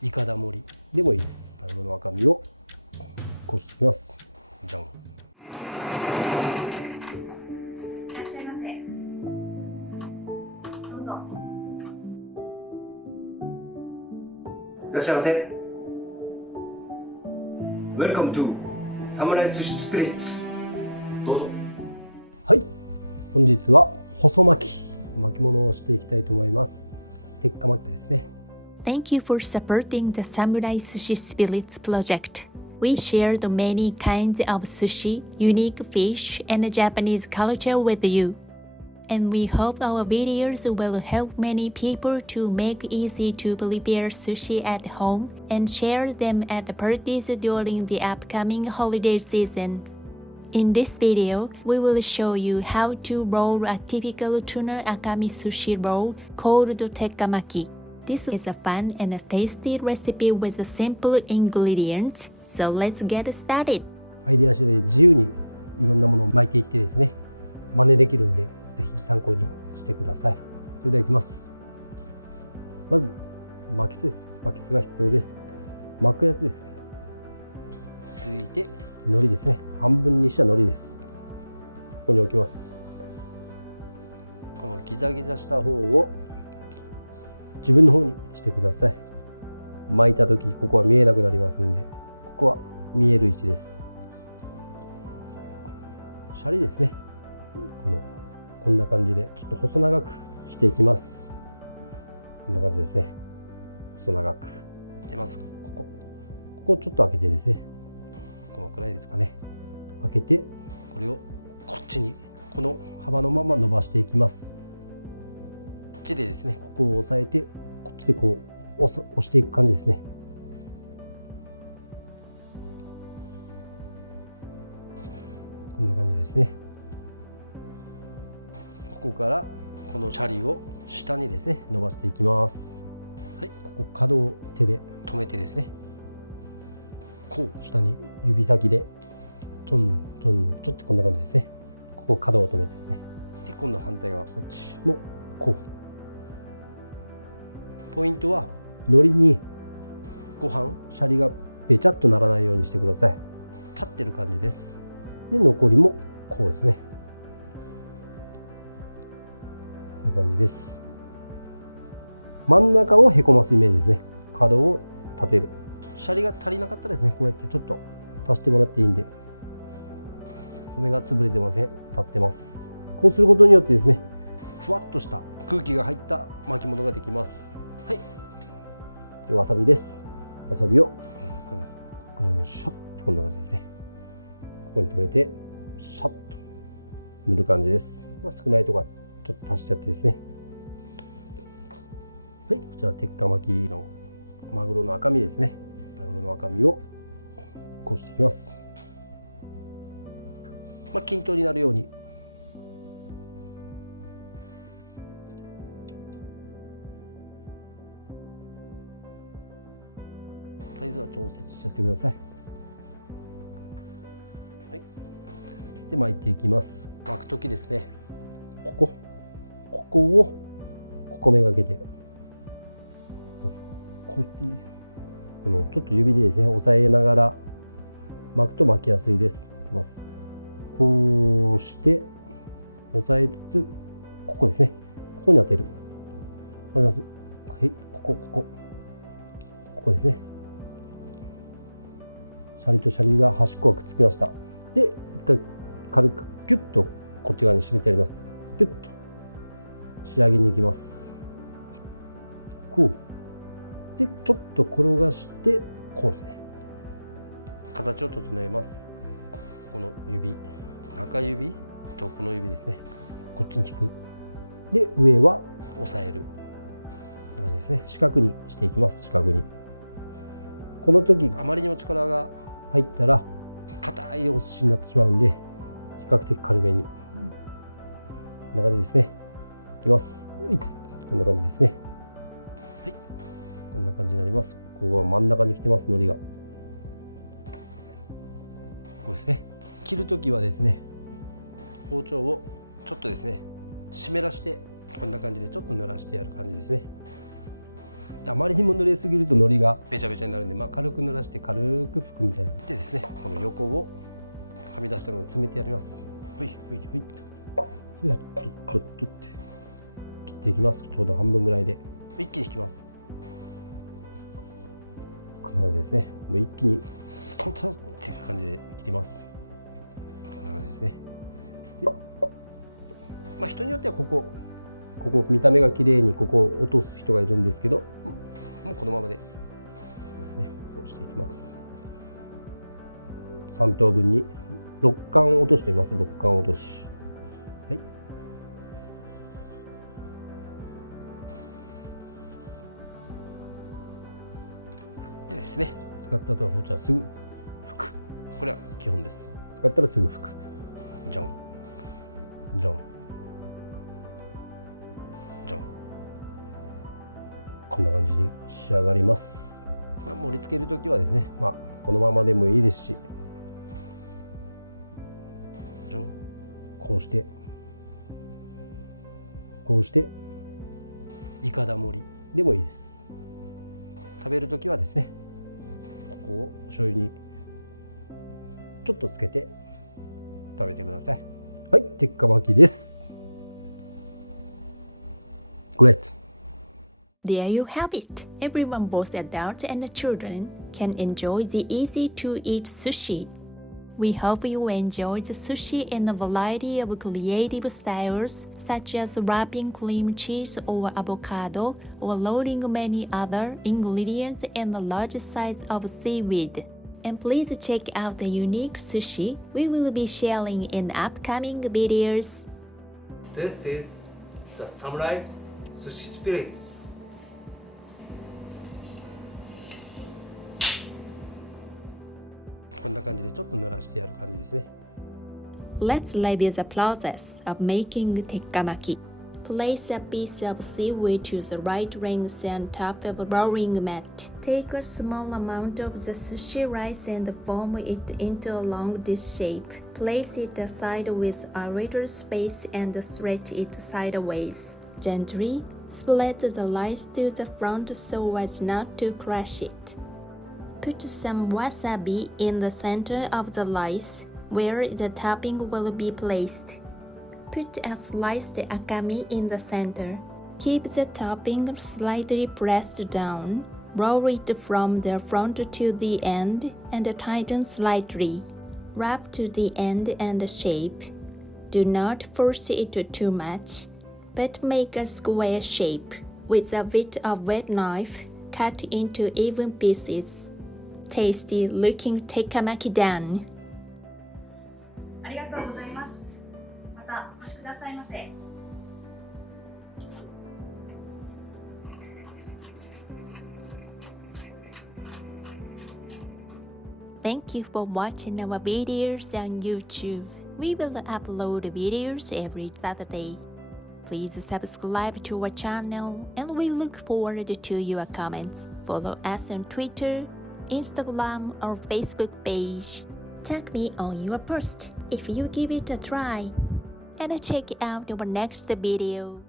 イカダ盛りでもいいです。マグロの赤身をこしていきます。じゃん。いらっしゃいませ。どうぞ。いらっしゃいませ。Welcome to サムライ寿司スピリッツ。どうぞ。はい、本日は細巻き物をしていきたいと思います。鉄火巻きですね。Thank you for supporting the Samurai Sushi Spirits project. We share the many kinds of sushi, unique fish, and Japanese culture with you. And we hope our videos will help many people to make easy to prepare sushi at home and share them at the parties during the upcoming holiday season. In this video, we will show you how to roll a typical tuna akami sushi roll called tekkamaki. This is a fun and a tasty recipe with simple ingredients, so let's get started. アイデア次第で自由にいろんなものを巻いていってですね、真似できるんでぜひ参考にしてください。それではいきます。まず巻きすです。巻きすが必要です。巻くやつですね。続いて海苔ですね。半分にした海苔です。ここに置きます。このギザギザした方を自分の方にしてください。巻いた時ここは見えなくなりますんで、ここは見える位置です。シャリですね。こんな感じでちょっと細長くしていきます。こんな感じですね。細長くで、まずここちょっと開けてですね、このくらいですかね、開けてこれをこっちにこの幅のまま伸ばしていきます。こっちでですね、ここを押さえてこっちでこう押していく感じですね。こんな感じですね。ここからこのシャリを下にですね伸ばしていきます。はい、ここ角を手で止めてですね、こう下に指先でちょんちょんちょってこんな感じですね。ここ角を止めてですね。で今度反対側こっちもこう。ポイントは海苔にご飯シャリがべちゃっとならないようにしてください。立ってる感じです。で残りもこうですね。こんな感じです。真ん中をへこますイメージですね。角を立てる。シャリが足りなかったらですね、こうやってちょっと足してもらっていいんで。米が潰れてません。立ってます。こうすることによってですね、ふわっとした空気が入った巻物ができます。はい。でわさびです。わさびをこれシャッとこんな感じですね。ここに止めてシャッと塗る感じです。少ないとかちょっと足しちゃってですね。はい、こちら鉄火巻きのマグロの赤身ですね。マグロの赤身をこうしていきます。均等になるように。サイズは調節しちゃってください。はい。で巻いていきます。巻くときですね。ここをここめがけてこのちょっと指でですね押さえながら巻くと巻きやすいです。こうして押さえつつここですね、ここに当てる。わかります？はい、ここですね。シャリとシャリが端っこがくっつきました。で一回軽くギュッとこっち側に締めてやります。ギュッと仕上げに行きます。こうでちょっと転がしてこうですね、形を整えます。この指、中指とこの指ですね、こっちに引く。で上は押さえる感じですね。四角にしていきます。四角に。この時あまりにも力が入ったら硬いお寿司になってしまうんで、比較的軽めに。こんな感じですね。いきます。はい、こんな感じですね。はい、こんな感じになります。ここは真ん中に来てます。海苔がここですね。切る時はですね、包丁をちょっとですね湿らして、こんな感じでちょっと濡らしてやる感じですね。あまりにも濡れすぎると海苔がべちゃべちゃになるんで、軽く濡らして軽く拭くみたいな。でですね、この横をはみ出したのを詰めてやります。ほいほいほいと。で、とって切っていきます。ちょうど半分ぐらいで一気に引きます。こんな感じですね。もう一気にストンとっていう感じで切ります。こんな感じですね。で、人によってはここ見た目が綺麗にここを落とす人がいるんですけど、もうこのままでそうですね、こうしていきます。3等分に6貫落としています。6貫落とし、はい。でですね、使った後は包丁はすぐ拭く。これは基本です。使ったらすぐ拭く。じゃんじゃんじゃん。こんな感じに仕上がります。盛り付ける時はですね、このままでもいいですし、じゃん、こうしてイカダ盛りでもいいです。食べる時はですね、ここをお醤油にちょっとつけて食べてください。はい、鉄火巻きです。Great. There you have it. Everyone, both adults and children, can enjoy the easy-to-eat sushi. We hope you enjoy the sushi in a variety of creative styles, such as wrapping cream cheese or avocado, or loading many other ingredients in a large size of seaweed. And please check out the unique sushi we will be sharing in upcoming videos. This is the Samurai Sushi Spirits. こんな感じでちょっと濡らしてやる感じですね。Let's review the process of making tekkamaki. Place a piece of seaweed to the right rings on top of a rolling mat. Take a small amount of the sushi rice and form it into a long dish shape. Place it aside with a little space and stretch it sideways. Gently spread the rice to the front so as not to crush it. Put some wasabi in the center of the rice, where the topping will be placed. Put a sliced akami in the center. Keep the topping slightly pressed down. Roll it from the front to the end and tighten slightly. Wrap to the end and shape. Do not force it too much, but make a square shape. With a bit of wet knife, cut into even pieces. Tasty looking tekkamaki done. ありがとうございます。またお越しくださいませ。Thank you for watching our videos on YouTube. We will upload videos every Saturday. Please subscribe to our channel and we look forward to your comments. Follow us on Twitter, Instagram or Facebook page. Tag me on your post if you give it a try. And check out our next video.